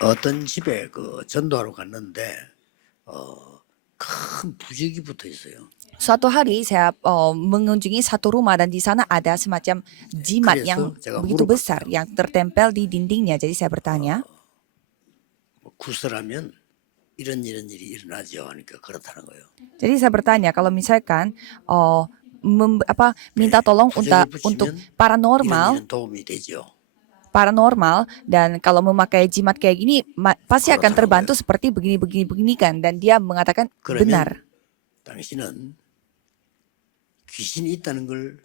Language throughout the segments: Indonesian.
어떤 집에 전도하러 갔는데 큰 부적이 붙어 있어요. Suatu hari saya mengunjungi satu rumah dan di sana ada semacam jimat yang 그래서 제가 begitu besar 물어봤어요. yang tertempel di dindingnya. Jadi saya bertanya, 구슬하면 이런 일이 일어나죠. 하니까 그렇다는 거예요. jadi saya bertanya kalau misalkan minta tolong 부적을 untuk 붙이면 이런 paranormal 일은 도움이 되죠. dan kalau memakai jimat kayak gini pasti akan terbantu seperti begini kan, dan dia mengatakan benar. 그러면 당신은 귀신이 있다는 걸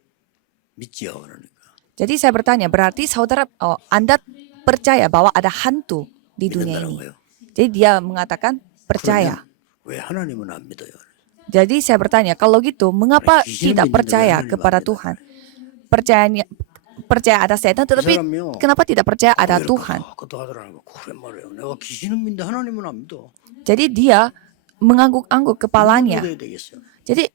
믿죠. 그러니까 Jadi saya bertanya, berarti saudara Anda percaya bahwa ada hantu di dunia 믿는다는 ini? 거예요. Jadi dia mengatakan percaya. 그러면 왜 하나님은 안 믿어요? Jadi saya bertanya, kalau gitu mengapa 귀신을 tidak 믿는데 왜 percaya 하나님 안 kepada 믿어요? Tuhan? Percaya ada setan, tetapi 사람이요. kenapa tidak percaya ada 이렇게 Tuhan? 그것도 하더라는 거. 그래 말이에요. 내가 귀신은 믿는데 하나님은 안 믿어. Jadi dia mengangguk-angguk 누굴 kepalanya. 믿어야 되겠어요? Jadi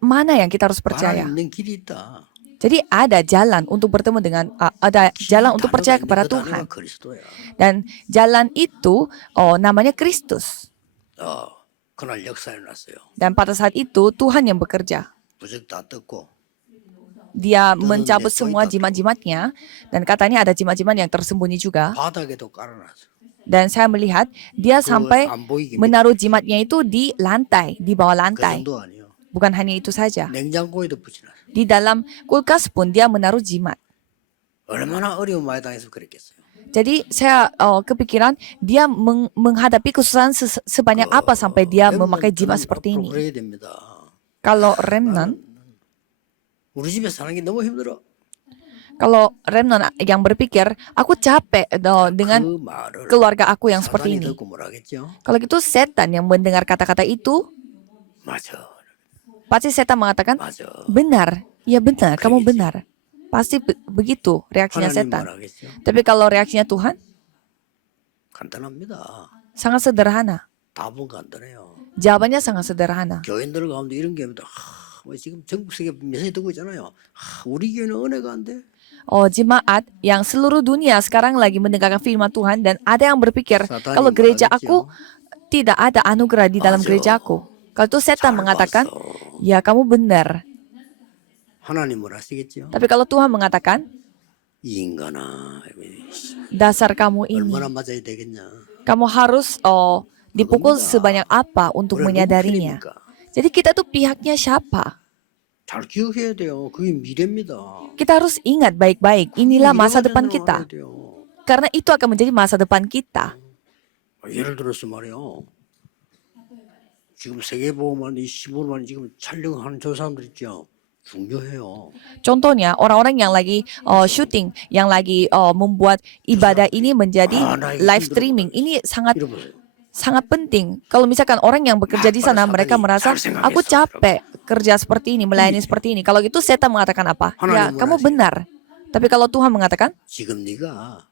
mana yang kita harus 말 percaya? 있는 길이 있다. Jadi ada jalan untuk bertemu dengan ada jalan untuk percaya kepada 그 단어가 Tuhan. 그리스도야. Dan jalan itu namanya Kristus. 그날 역사 일어났어요. Dan pada saat itu Tuhan yang bekerja. 부적 다 떴고 Dia mencabut semua jimat-jimatnya, dan katanya ada jimat-jimat yang tersembunyi juga. 바닥에도 깔아놨어. Dan saya melihat dia sampai 안 보이게 menaruh jimatnya itu di lantai, di bawah 그 lantai. 정도 아니에요. Bukan hanya itu saja. 냉장고에도 붙여놨어. Di dalam kulkas pun dia menaruh jimat. 얼마나 어려운 많이 당해서 그랬겠어요. Jadi saya kepikiran dia menghadapi kesusahan sebanyak apa sampai dia memakai jimat seperti ini. 그래야 됩니다. Kalau remnant, 우리 집에 사는 게 너무 힘들어. yang berpikir, aku capek dengan 그 말을 keluarga aku yang seperti 사단이 ini. 듣고 뭐라 하겠죠? Kalau gitu setan yang mendengar kata-kata itu, 맞아. pasti setan mengatakan, 맞아. benar, ya benar, kamu benar. Pasti begitu reaksinya 하나님 setan. 뭐라 하겠죠? Tapi kalau reaksinya Tuhan, 간단합니다. sangat sederhana. 답은 간단해요. Jawabannya sangat sederhana. 교인들 가운데 이런 게 있다. 뭐 지금 전국 세계 메시지 듣고 있잖아요. 우리 교회는 은혜가 안 돼. Jemaat yang seluruh dunia sekarang lagi mendengarkan firman Tuhan, dan ada yang berpikir, Satani kalau gereja mengaget죠. aku tidak ada anugerah di dalam 맞아. gerejaku. Kalau itu setan 잘 mengatakan, 봤어. ya kamu benar. 하나님은 아시겠죠? Tapi kalau Tuhan mengatakan, 이 인간아, dasar kamu ini, 얼마나 맞아야 되겠냐? kamu harus dipukul sebanyak apa untuk 우리가 누구 menyadarinya. 편입니까? Jadi kita tuh pihaknya siapa? 잘 기억해야 돼요. 그게 미래입니다. Kita harus ingat baik-baik, inilah masa depan 미래가 kita. 되는 돼요. Karena itu akan menjadi masa depan kita. 예를 들어서 말이요. 지금 세계보험원 이 시보만 지금 촬영하는 저 사람들 있죠. 중요해요. Contohnya, orang-orang yang lagi syuting, yang lagi membuat ibadah ini menjadi live streaming, ini sangat 이러보세요. sangat penting. Kalau misalkan orang yang bekerja di sana, mereka merasa, aku capek kerja seperti ini, melayani seperti ini. Kalau gitu setan mengatakan apa? Ya, kamu benar. Tapi kalau Tuhan mengatakan, 지금 네가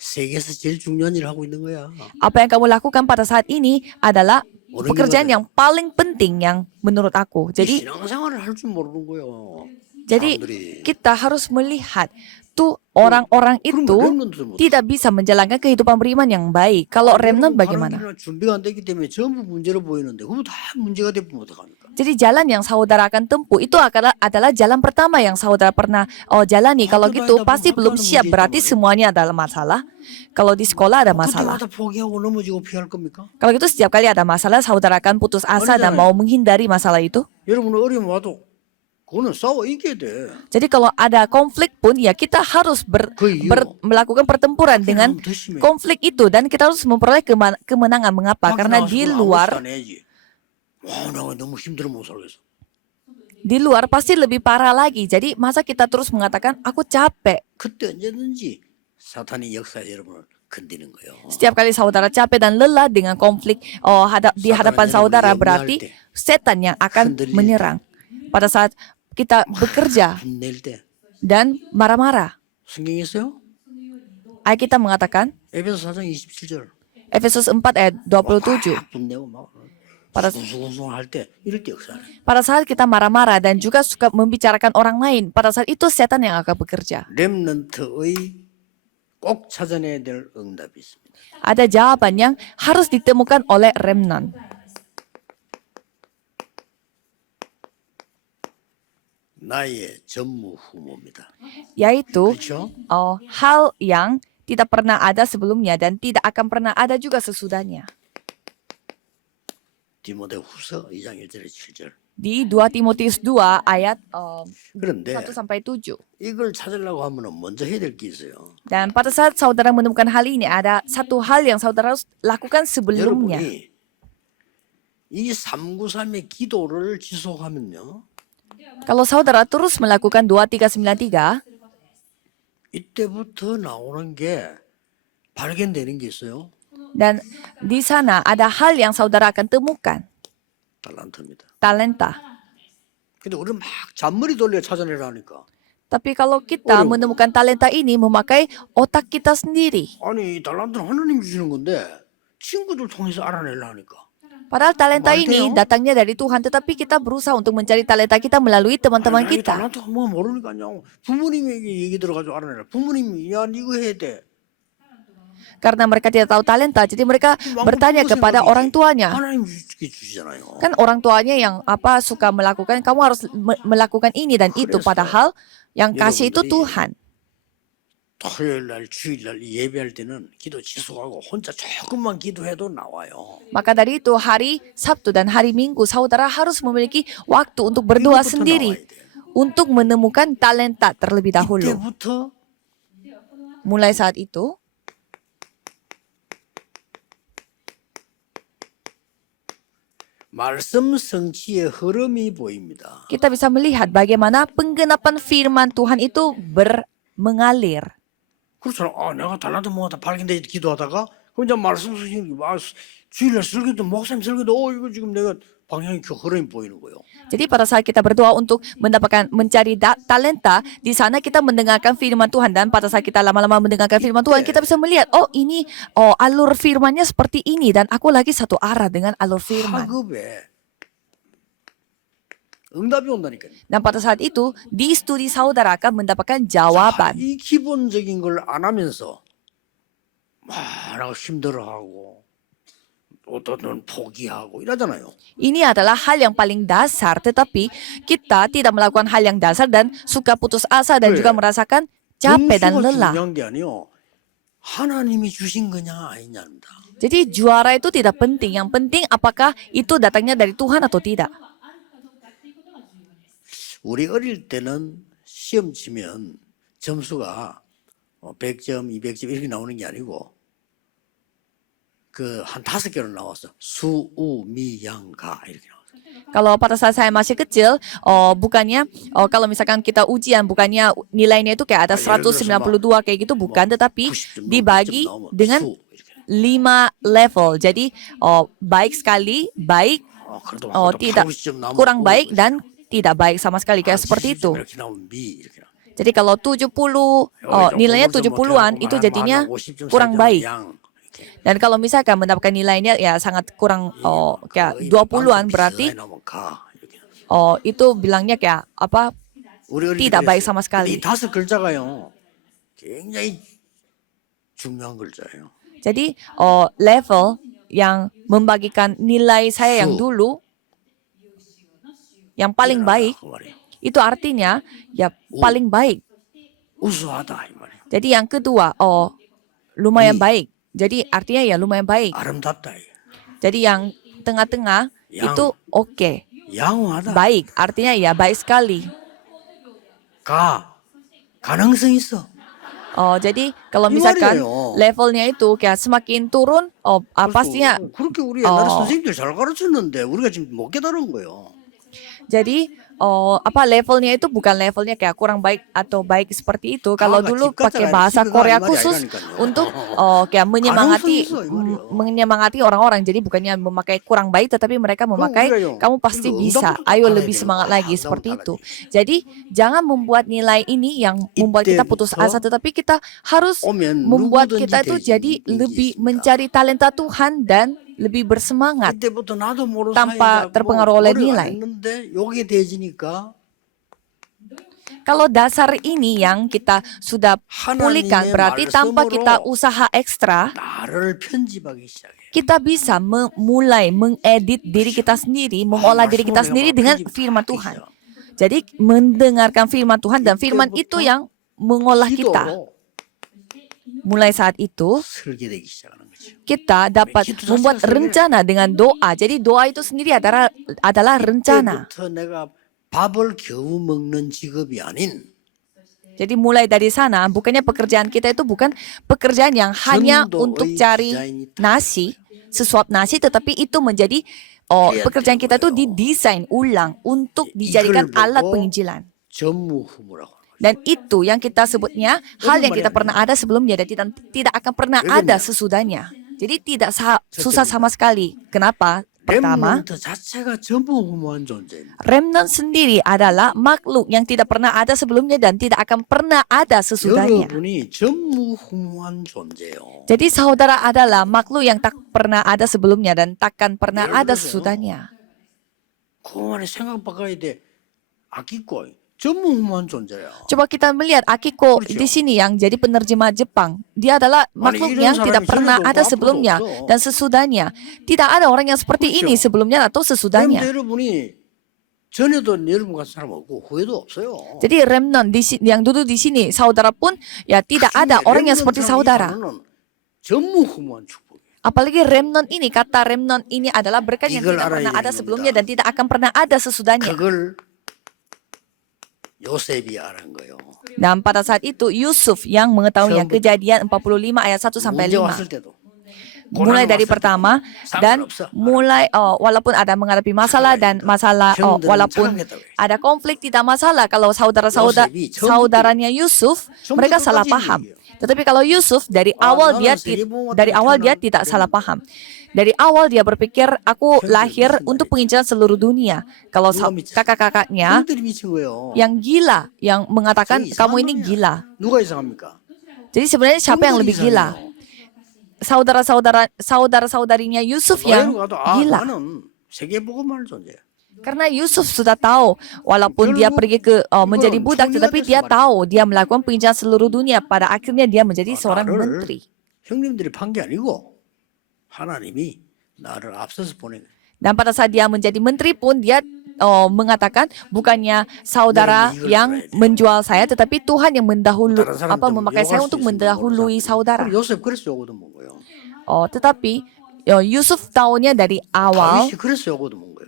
세계에서 제일 중요한 일을 하고 있는 거야. apa yang kamu lakukan pada saat ini adalah pekerjaan yang paling penting yang menurut aku. Jadi 신앙생활을 할 줄 모르는 거예요. Jadi 사람들이. kita harus melihat tuh orang-orang itu tidak bisa menjalankan kehidupan beriman yang baik. Kalau remnant bagaimana? 준비가 안 됐기 때문에 전부 문제로 보이는데 그거 다 문제가 되면 어떡합니까? Jadi jalan yang saudara akan tempuh itu adalah jalan pertama yang saudara pernah jalani. Kalau gitu pasti belum siap, berarti semuanya adalah masalah. Kalau di sekolah ada masalah. 그때마다 포기하고 넘어지고 피할 겁니까? Kalau gitu setiap kali ada masalah, saudara akan putus asa dan mau menghindari masalah itu. 여러분 어려움 와도 그거는 싸워 이겨야 돼. Jadi kalau ada konflik pun ya kita harus melakukan pertempuran dengan konflik itu, dan kita harus memperoleh kemenangan. Mengapa? Karena di luar pasti lebih parah lagi. Jadi masa kita terus mengatakan aku capek? 그때 언제든지 사탄이 역사에 여러분을 건드리는 거예요. Setiap kali saudara capek dan lelah dengan konflik di hadapan saudara, berarti setan yang akan menyerang. Pada saat kita bekerja 분낼 때 dan marah-marah, 성경에 있어요? ayat kita mengatakan 에베소 4장 27절. Efesus 4 ayat 27. 분내고 막 pada 할 때 이럴 때 역사를. pada saat kita marah-marah dan juga suka membicarakan orang lain, pada saat itu setan yang akan bekerja. 렘넌트의 꼭 찾아내야 될 응답이 있습니다. Ada jawaban yang harus ditemukan oleh remnant, 나의 전무후무입니다. yaitu 그렇죠? hal yang tidak pernah ada sebelumnya dan tidak akan pernah ada juga sesudahnya. 디모데후서 2장 1절에 7절. Di 2 Timotius 2 ayat 그런데 1-7. 이걸 찾으려고 하면 먼저 해야 될 게 있어요. Dan pada saat saudara menemukan hal ini, ada satu hal yang saudara harus lakukan sebelumnya. 여러분이 이 393의 기도를 지속하면요. Kalau saudara terus melakukan 2393, 이때부터 나오는 게 발견되는 게 있어요. dan di sana ada hal yang saudara akan temukan, 달란트입니다. talenta. 근데 우리 막 잔머리 돌려 찾아내라니까. Tapi kalau kita 어려워. menemukan talenta ini memakai otak kita sendiri. 아니 이 달란트는 하나님이 주시는 건데 친구들 통해서 알아내려니까. Padahal talenta Berarti ini ya. datangnya dari Tuhan, tetapi kita berusaha untuk mencari talenta kita melalui teman-teman 아니, kita. 달란트가 뭐 모르니까요. 부모님에게 얘기 들어가지고 알아내라. 부모님이 야 이거 해야 돼. Karena mereka tidak tahu talenta, jadi mereka 왕 bertanya 부모 kepada 생각이지. orang tuanya. 하나님 주시잖아요. Kan orang tuanya yang suka melakukan, kamu harus melakukan ini dan itu, 그래서 padahal yang kasih itu 여러분들이 Tuhan. 토요일 날, 주일 날 예배할 때는 기도 지속하고 혼자 조금만 기도해도 나와요. Maka dari itu hari Sabtu dan hari Minggu saudara harus memiliki waktu untuk berdoa 이것부터 sendiri 나와야 돼요. untuk menemukan talenta terlebih dahulu. 이때부터 Mulai saat itu 말씀 성취의 흐름이 보입니다. kita bisa melihat bagaimana penggenapan firman Tuhan itu mengalir. 그렇잖아. 아, 내가 달란트 뭐다 발견돼 기도하다가 그럼 이제 말씀 성취 주일날 설교도 목사님 설교도 이거 지금 내가 방향이 그 흐름이 보이는 거예요. Jadi pada saat kita berdoa untuk mencari talenta, di sana kita mendengarkan firman Tuhan, dan pada saat kita lama-lama mendengarkan firman Tuhan, kita bisa melihat, ini alur firmannya seperti ini, dan aku lagi satu arah dengan alur firman. 학업에 응답이 온다니까요. Dan pada saat itu, di studi saudara akan mendapatkan jawaban. 이 기본적인 걸 안 하면서 막 힘들어하고 어떤 포기하고 이러잖아요. Ini adalah hal yang paling dasar, tetapi kita tidak melakukan hal yang dasar dan suka putus asa dan juga merasakan capek dan 점수가 lelah. 중요한 게 아니요. 하나님이 주신 거냐 아니냐입니다. Jadi juara itu tidak penting, yang penting apakah itu datangnya dari Tuhan atau tidak. 우리 어릴 때는 시험 치면 점수가 100점, 200점 이렇게 나오는 게 아니고 그 한 5개로 나왔어. 수, 우, 미, 양, 가 이렇게 나왔어. Kalau pada saat saya masih kecil, bukannya kalau misalkan kita ujian, bukannya nilainya itu kayak ada 192 kayak gitu, bukan, tetapi 90점 dibagi 나오면 dengan 수 이렇게. 5 level. Jadi baik sekali, baik, 그래도 tidak 80점 나오면 kurang 우, baik, dan tidak baik sama sekali, kayak 70점 seperti itu. 이렇게 나오면 미 이렇게 나와. Jadi kalau 70, nilainya 70-an, itu jadinya kurang baik. Dan kalau misalkan mendapatkan nilainya ya sangat kurang kayak 20-an, berarti itu bilangnya kayak apa, tidak baik sama sekali. 이 5 글자가요. 굉장히 중요한 글자예요. Jadi level yang membagikan nilai saya yang dulu yang paling baik, itu artinya ya paling baik. 우수하다 이 말이에요. Jadi yang kedua lumayan baik. Jadi artinya ya lumayan baik. 아름답다. Jadi yang tengah-tengah itu oke. 양호하다. Baik, artinya ya baik sekali. 가능성 있어. Jadi kalau 이 misalkan 말이에요. levelnya itu kayak semakin turun, pastinya 그렇게 우리 옛날에 선생님들 잘 가르쳤는데 우리가 지금 못 깨달은 거예요. jadi levelnya itu bukan levelnya kayak kurang baik atau baik seperti itu. Kalau dulu pakai bahasa Korea khusus untuk kayak menyemangati orang-orang. Jadi bukannya memakai kurang baik, tetapi mereka memakai kamu pasti bisa. Ayo lebih semangat lagi seperti itu. Jadi jangan membuat nilai ini yang membuat kita putus asa, tetapi kita harus membuat kita itu jadi lebih mencari talenta Tuhan dan lebih bersemangat tanpa terpengaruh oleh nilai. Kalau dasar ini yang kita sudah pulihkan, 하나님의 berarti tanpa kita 말씀으로 usaha ekstra, 나를 편집하기 시작해. kita bisa mulai mengedit diri kita sendiri, mengolah diri kita sendiri dengan firman Tuhan. Jadi mendengarkan firman Tuhan dan firman itu yang mengolah kita. 기도로 Mulai saat itu, 설계되기 시작하는 거죠. kita dapat membuat rencana dengan doa. Jadi doa itu sendiri adalah rencana. 그때부터 내가 밥을 겨우 먹는 직업이 아닌 Jadi mulai dari sana, bukannya pekerjaan kita itu bukan pekerjaan yang hanya untuk cari nasi, sesuap nasi, tetapi itu menjadi pekerjaan kita itu didesain ulang untuk dijadikan alat penginjilan. 전무후무라고 하는 거죠. Dan itu yang kita sebutnya hal yang kita pernah ada sebelumnya dan tidak akan pernah ada sesudahnya. Jadi tidak susah sama sekali. Kenapa? Pertama, 렘넌트 자체가 전무후무한 존재입니다. remnant sendiri adalah makhluk yang tidak pernah ada sebelumnya dan tidak akan pernah ada sesudahnya. 여러분이 전무후무한 존재요. Jadi saudara adalah makhluk yang tak pernah ada sebelumnya dan takkan pernah ada sesudahnya. 그만에 생각 바꿔야 돼. 아끼고 전무후무한 존재야. Coba kita melihat Akiko 그렇죠. di sini yang jadi penerjemah Jepang. Dia adalah makhluk 이런 yang tidak 사람이 pernah 전에도 ada 없고 sebelumnya 앞으로도 없어. dan sesudahnya. Tidak ada orang yang seperti 그렇죠. ini sebelumnya atau 그런데 sesudahnya. 여러분이 전에도 여러분 같은 사람 없고 후회도 없어요. Jadi remnant yang duduk di sini, saudara pun ya tidak ada orang yang seperti saudara. 전무후무한 축복이에요. Apalagi remnant ini, kata remnant ini adalah berkat yang 이걸 tidak 알아야 pernah ada 되는 sebelumnya 겁니다. dan tidak akan pernah ada sesudahnya. 그걸 요셉이 알은 거예요. Dan pada saat itu Yusuf yang mengetahuinya, 처음부터. Kejadian 45 ayat 1 sampai 문제 5. 왔을 때도 Mulai dari 고난 왔을 pertama 때도 dan 상관없어. mulai walaupun ada menghadapi masalah dan masalah 형들은 walaupun 착각했다고 해요. ada konflik tidak masalah kalau 요셉이 처음부터 saudaranya Yusuf mereka 처음부터 salah 끝까지 paham. 얘기해요. Tetapi kalau Yusuf dari Ah, awal 나는 dia 세리봉 dari 같은 awal dia 사람 tidak salah 되는 paham. Dari awal dia berpikir aku 형들 lahir 무슨 untuk 말이야? penginjilan seluruh dunia. Kalau 누가 미쳤어? kakak-kakaknya 형들이 미친 거예요. yang gila yang mengatakan 저기 kamu ini 이상한 gila. 놈이야. 누가 이상합니까? Jadi sebenarnya siapa yang 형들이 lebih gila? 이상해요. Saudara-saudarinya Yusuf yang 노예로 가도 gila. 나는 세계복음할 존재야. Karena Yusuf sudah tahu, walaupun dia pergi ke menjadi budak, tetapi dia tahu dia melakukan penginjilan seluruh dunia. Pada akhirnya dia menjadi seorang 나를 menteri. 형님들이 판 게 아니고 하나님이 나를 앞서서 보낸 거예요. Dan pada saat dia menjadi menteri pun dia mengatakan bukannya saudara yang menjual saya, tetapi Tuhan yang 다른 사람들 memakai saya 욕할 수 untuk 있으니까 mendahului 모르는 saudara. 사람들. 요셉 그래서 요거도 본 거예요. Tetapi Yusuf tahunya dari awal. 다윗이 그래서 요거도 본 거예요.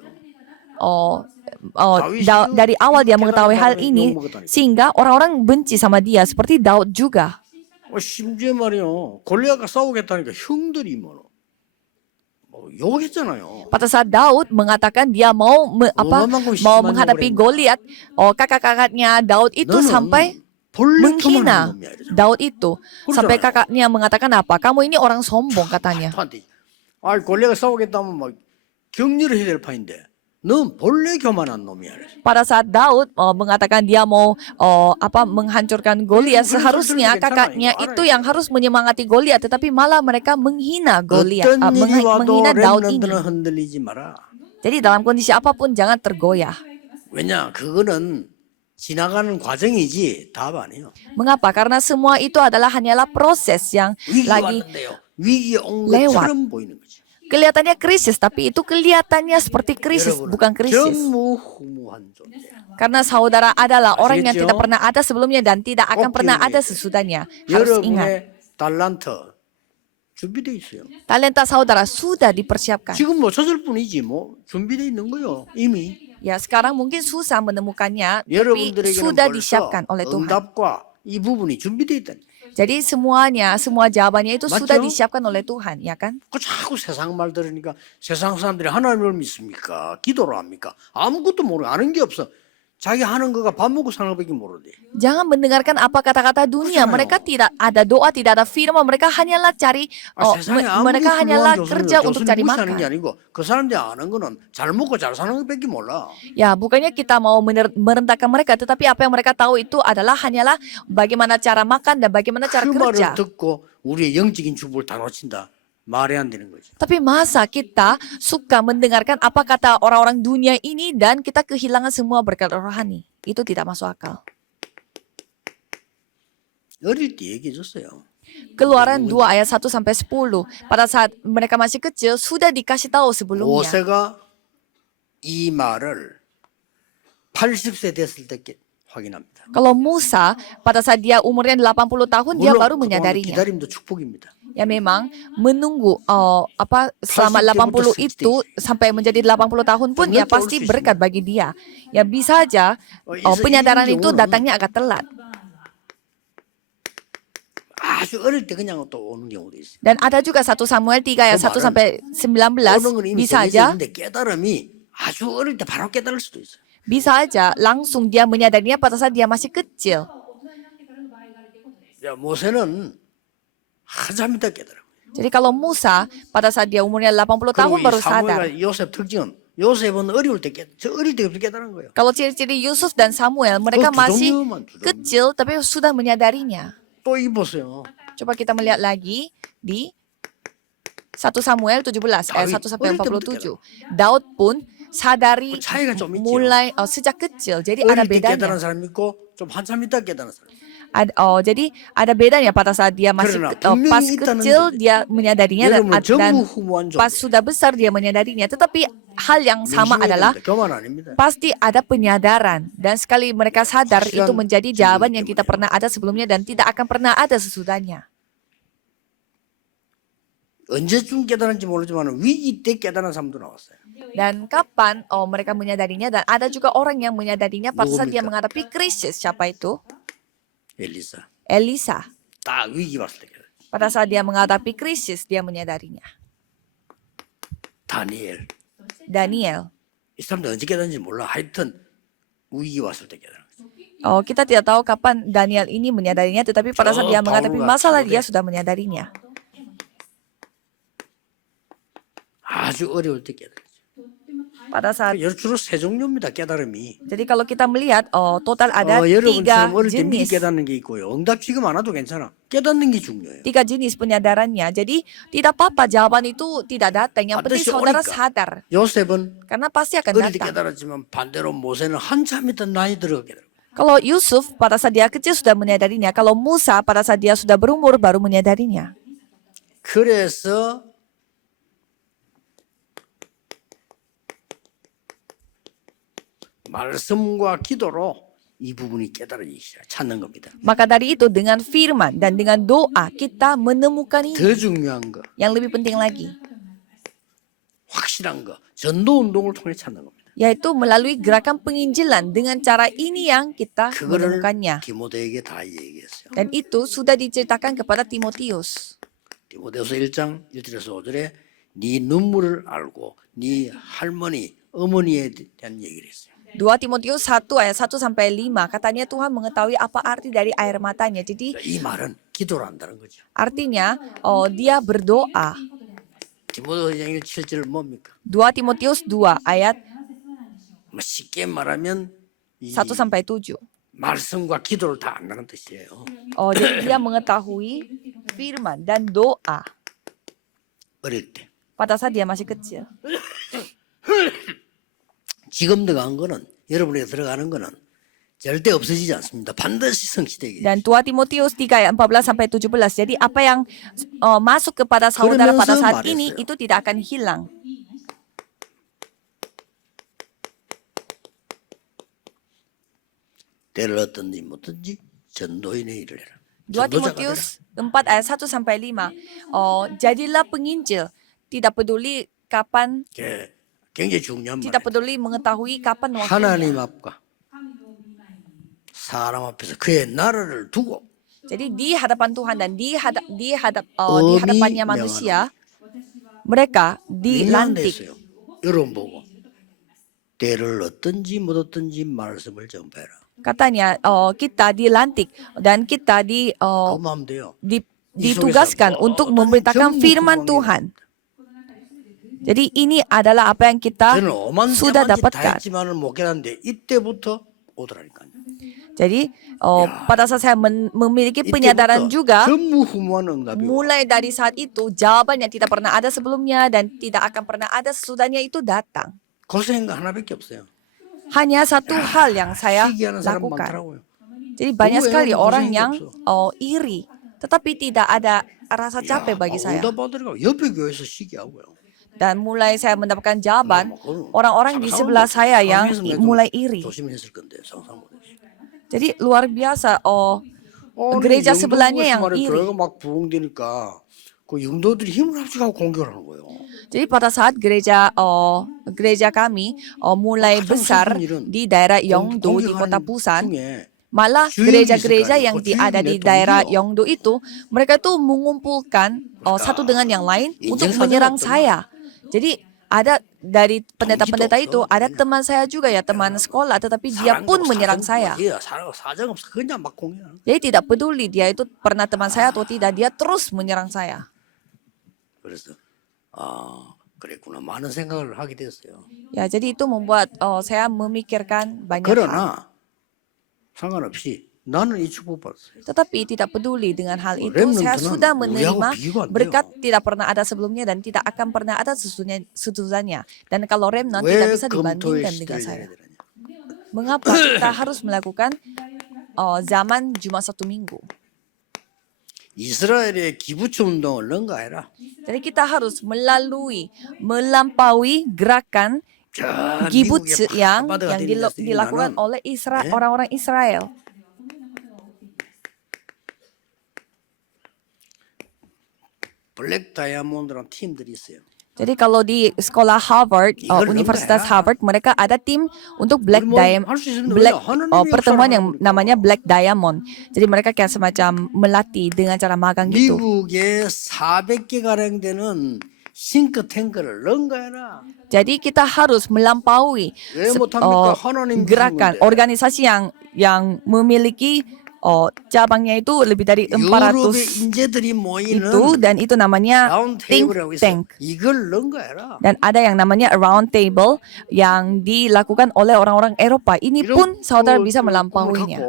Dari awal dia mengetahui hal ini sehingga orang-orang benci sama dia seperti Daud juga. 심지어 말이요 골리앗과 싸우겠다니까 형들이 뭐 욕했잖아요. Pada saat Daud mengatakan dia mau mau menghadapi Goliat, kakak-kakaknya Daud itu sampai menghina Daud itu. Sampai kakaknya mengatakan apa? Kamu ini orang sombong katanya. 아 골리앗과 싸우겠다면 막 격려를 해야 될 판인데 넌 본래 교만한 놈이야. Pada saat Daud mengatakan dia mau menghancurkan Goliat, seharusnya kakaknya itu yang harus menyemangati Goliat, tetapi malah mereka menghina Goliat, 어떤 일이 menghina 와도 Daud ini. 렘넌트는 흔들리지 마라. Jadi dalam kondisi apapun jangan tergoyah. 왜냐 그거는 지나가는 과정이지 답 아니에요. Mengapa? Karena semua itu hanyalah proses yang 위기 lagi 왔는데요. 위기에 온 lewat. 것처럼 보이는 거죠. Kelihatannya krisis, tapi itu kelihatannya seperti krisis, 여러분, bukan krisis. 전무후무한 존재. Karena saudara adalah orang yang 아시겠죠? tidak pernah ada sebelumnya dan tidak akan 꼭 pernah ada 기억해야 돼요. sesudahnya. Harus ingat, 여러분의 달란트 준비돼 있어요. talenta saudara sudah dipersiapkan. 지금 뭐 찾을 뿐이지 뭐 준비돼 있는 거요. 이미 Ya sekarang mungkin susah menemukannya, tapi 여러분들에게는 sudah 벌써 disiapkan oleh Tuhan. 응답과 이 부분이 준비돼 있다. Jadi semua jawabannya itu 맞죠? sudah disiapkan oleh Tuhan, ya kan? 그 자꾸 세상 말 들으니까 세상 사람들이 하나님을 믿습니까? 기도를 합니까? 아무것도 모르고 아는 게 없어. 자기 하는 거가 밥 먹고 사는 것밖에 모르대. Jangan mendengarkan apa kata-kata dunia. 그렇잖아요. Mereka tidak ada doa, tidak ada firman. Mereka hanyalah cari, 세상에 아무리 mereka hanyalah 훌륭한 kerja 교수는 untuk cari 무시하는 게 makan. 아니고 그 사람들이 아는 거는 잘 먹고 잘 사는 것밖에 몰라. Ya, bukannya kita mau merendahkan mereka, tetapi apa yang mereka tahu itu hanyalah bagaimana cara makan dan bagaimana cara 그 kerja. 말을 듣고 우리의 영적인 축복을 다 놓친다. 말이 안 되는 거지. Tapi masa kita suka mendengarkan apa kata orang-orang dunia ini dan kita kehilangan semua berkat rohani? Itu tidak masuk akal. 어릴 때 얘기해 줬어요. Keluaran 2 ayat 1 sampai 10. Pada saat mereka masih kecil sudah dikasih tahu sebelumnya. 모세가 이 말을 80세 됐을 때 확인합니다. Kalau Musa pada saat dia umurnya 80 tahun dia baru 물론 그동안 menyadarinya. 기다림도 축복입니다. Ya memang menunggu selama 80 itu sampai menjadi 80 tahun pun ya pasti berkat bagi dia. Ya bisa aja penyadaran itu datangnya agak telat. 아주 어릴 때 그냥 또 오는 경우도 있어요. Dan ada juga 1 Samuel 3 ayat 1 sampai 19 오는 건 이미 bisa 정해져 aja 있는데 깨달음이 아주 어릴 때 바로 깨달을 수도 있어요. bisa aja langsung dia menyadarinya pada saat dia masih kecil. 야, 모세는 한참 있다 깨달아. Jadi kalau Musa pada saat dia umurnya 80 tahun 그리고 이 baru sadar. 사무엘과 요셉 특징은 요셉은 어릴 때부터 깨달은 거예요. Kalau ciri-ciri Yusuf dan Samuel mereka masih 주종류만, 주종류. kecil tapi sudah menyadarinya. 또 이 보세요. Coba kita melihat lagi di 1 Samuel 17 ayat 1 sampai 47. Daud pun sadari 그 차이가 좀 있죠. mulai sejak kecil. Jadi ada 어릴 때 깨달은 bedanya. 사람 있고 좀 한참 있다 깨달은 사람. Jadi ada bedanya pada saat dia masih Karena pas 분명히 있다는 kecil 거죠. dia menyadarinya dan 여러분 전무후무한 pas 존재. sudah besar dia menyadarinya. Tetapi hal yang sama 명심해야 adalah 됩니다. 교만 아닙니다. pasti ada penyadaran dan sekali mereka sadar 확실한 itu menjadi jawaban yang 증거이기 tidak 때문에. pernah ada sebelumnya dan tidak akan pernah ada sesudahnya. 언제쯤 깨달은지 모르지만 위기 때 깨달은 사람도 나왔어요. Dan kapan mereka menyadarinya dan ada juga orang yang menyadarinya pada saat dia 누굽니까? menghadapi krisis. Siapa itu? 엘리사. Elisa. 딱 위기 왔을 때 깨달은. Pada saat dia menghadapi krisis dia menyadarinya. 다니엘. Daniel. 이 사람도 언제 깨달은지 몰라. 하여튼 위기 왔을 때 깨달은. Kita tidak tahu kapan Daniel ini menyadarinya, tetapi pada saat dia menghadapi masalah dia sudah menyadarinya. 아주 어려울 때 깨달은. Pada saat 주로 세 종류입니다. 깨달음이. jadi kalau kita melihat total ada 3 여러분처럼 어릴 때 미리 jenis. 깨닫는 게 있고요. 응답 지금 안 와도 괜찮아. 깨닫는 게 중요해요. 3 jenis penyadarannya. Jadi tidak apa-apa jawaban itu tidak datang. Yang penting 반드시 saudara 오니까. sadar. 요셉은 Karena pasti akan 어릴 때 datang. 깨달았지만 반대로 모세는 한참 있던 나이 들어 깨달은. Kalau Yusuf pada saat dia kecil sudah menyadarinya. Kalau Musa pada saat dia sudah berumur baru menyadarinya. 그래서 말씀과 기도로 이 부분이 깨달아지기 시작 찾는 겁니다. Maka dari itu dengan firman dan dengan doa kita menemukan ini. 더 중요한 거, Yang lebih penting lagi. 확실한 거, 전도 운동을 통해 찾는 겁니다. Yaitu melalui gerakan penginjilan. Dengan cara ini yang kita 그거를 menemukannya. 디모데에게 다 얘기했어요. Dan itu sudah diceritakan kepada Timotius. 디모데후서 1장 1절에서 5절에 네 눈물을 알고 네 할머니, 어머니에 대한 얘기를 했어요. 2 Timotius 1 ayat 1 sampai 5 katanya Tuhan mengetahui apa arti dari air matanya. Jadi 이 말은 기도를 한다는 거죠. artinya dia berdoa. 디모데후서 1장 7절 뭡니까? 2 Timotius 2 ayat 뭐 쉽게 말하면 이 1 sampai 7. 말씀과 기도를 다 안다는 뜻이에요. Jadi dia mengetahui firman dan doa 어릴 때. pada saat dia masih kecil. 지금 들어간 거는 여러분에게 들어가는 거는 절대 없어지지 않습니다. 반드시 성취되게. Dan 2 Timotius 3 ayat 14 sampai 17. Jadi apa yang masuk kepada saudara pada saat ini itu tidak akan hilang. 때를 얻든지 못든지 전도인의 일을 해라. 2 Timotius 4 ayat 1 sampai 5. Jadilah penginjil, tidak peduli kapan, 이게 굉장히 중요한 tidak 말이에요. peduli mengetahui kapan 하나님 waktunya. 앞과 사람 앞에서 그의 나라를 두고 Jadi di hadapan Tuhan dan di hadapannya manusia, mereka dilantik. 명령됐어요. 여러분 보고 때를 얻든지 못 얻든지 말씀을 전파해라. Katanya kita dilantik dan kita 그만 하면 돼요. ditugaskan untuk memberitakan firman Tuhan. Jadi ini adalah apa yang kita 저는 오만 sudah 때만치 다 dapatkan. 했지만은 못 깨닫는데 이때부터 오더라니까요. Jadi pada saat saya memiliki penyadaran juga, 전무후무한 응답이 와. mulai dari saat itu jawaban yang tidak pernah ada sebelumnya dan tidak akan pernah ada sesudahnya itu datang. 고생 하나밖에 없어요. Hanya satu hal yang saya 시기하는 사람 lakukan. 많더라고요. Jadi banyak 그거 sekali 외에는 orang 고생인 게 yang 없어. iri, tetapi tidak ada rasa capek 야, bagi 막 saya. 응답받으니까 옆에 교회에서 시기하고요. Dan mulai saya mendapatkan jawaban, 막 그거는 orang-orang di 상상을 sebelah 못해. saya yang 상상해서 내가 좀 mulai iri. 조심했을 건데 상상 못했어. Jadi luar biasa, 아니 gereja 영도 sebelahnya 그것이 yang 말에 iri. 교회가 막 부흥되니까 그 영도들이 힘을 합쳐가고 공격을 하는 거예요. Jadi pada saat gereja kami mulai 가장 besar 슬픈 일은 di daerah Yeongdo di kota 공격하는 Busan, 중에 malah 주역이 있을 거 gereja-gereja 아니에요. yang 그 ada 주역이 di 내 daerah 동기요. Yeongdo itu, mereka tuh mengumpulkan satu dengan yang lain untuk 인증 사정 menyerang 없더만. saya. Jadi ada dari pendeta-pendeta 동기도 itu, ada 없어. teman saya juga ya, teman sekolah, tetapi dia 사랑도 pun menyerang 사정 saya. 뭐야 사정 없어 그냥 막 공격. Jadi tidak peduli dia itu pernah teman saya atau tidak, dia terus menyerang saya. 그래서 그랬구나 많은 생각을 하게 됐어요. Ya, jadi itu membuat saya memikirkan banyak hal. 그러나 상관없이 나는 이 축복받았어요. Tetapi tidak peduli dengan hal itu, remnant는 saya sudah 우리하고 menerima 비교가 안 돼요. berkat tidak pernah ada sebelumnya dan tidak akan pernah ada sesudahnya. Dan kalau remnant 왜 tidak bisa 금토의 dibandingkan dengan 시대를 saya. 해야 되느냐? Mengapa kita harus melakukan zaman Jumat Satu Minggu? 이스라엘의 기부처 운동을 넣은 거 아니라 Jadi kita harus melampaui gerakan 저 Kibbutz 미국의 yang 바다가 되는 데서 dilakukan 일어나는 oleh orang-orang Israel. 블랙 다이아몬드라는 팀들이 있어요. Jadi kalau di sekolah Harvard, 이걸 Universitas 넣은 거야. Harvard, mereka ada tim untuk 우리 뭐 할수 있는데 왜 하나님이 pertemuan 역사를 yang 하는 거니까. namanya Black Diamond. Jadi mereka kayak semacam melatih dengan cara magang gitu. 미국에 400개 가량 되는 싱크탱크를 넣은 거야. Jadi kita harus melampaui 왜 못합니까? 하나님 부른 gerakan 건데. organisasi yang memiliki cabangnya itu lebih dari 400 유럽의 인재들이 모이는 itu, dan itu namanya 라운드 think 테이블이라고 있어요. tank. 이걸 넣은 거야. Dan ada yang namanya round table yang dilakukan oleh orang-orang Eropa. Ini pun saudara bisa melampauinya.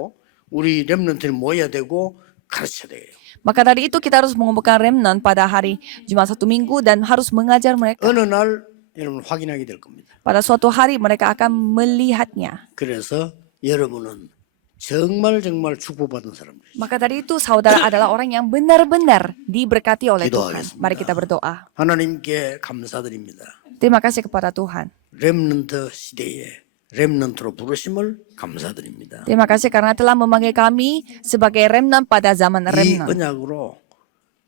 우리 렘넌트는 모여야 되고 가르쳐야 돼요. Maka dari itu kita harus mengumpulkan remnant pada hari Jumat Satu Minggu dan harus mengajar mereka. 어느 날 여러분 확인하게 될 겁니다. Pada suatu hari mereka akan melihatnya. 그래서 여러분은 정말 축복받은 사람들이죠. Maka dari itu saudara adalah orang yang benar-benar diberkati oleh Tuhan. 기도하겠습니다. Mari kita berdoa. 하나님께 감사드립니다. Terima kasih kepada Tuhan. 렘넌트 시대에 렘넌트로 부르심을 감사드립니다. Terima kasih karena telah memanggil kami sebagai remnant pada zaman 이 remnant. 언약으로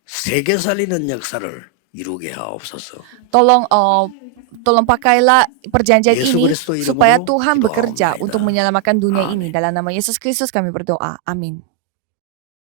세계 살리는 역사를 이루게 하옵소서. Tolong pakailah perjanjian Yesus ini Kristus supaya iramuru Tuhan doa bekerja kami. untuk menyelamatkan dunia Amin. ini. Dalam nama Yesus Kristus kami berdoa. Amin.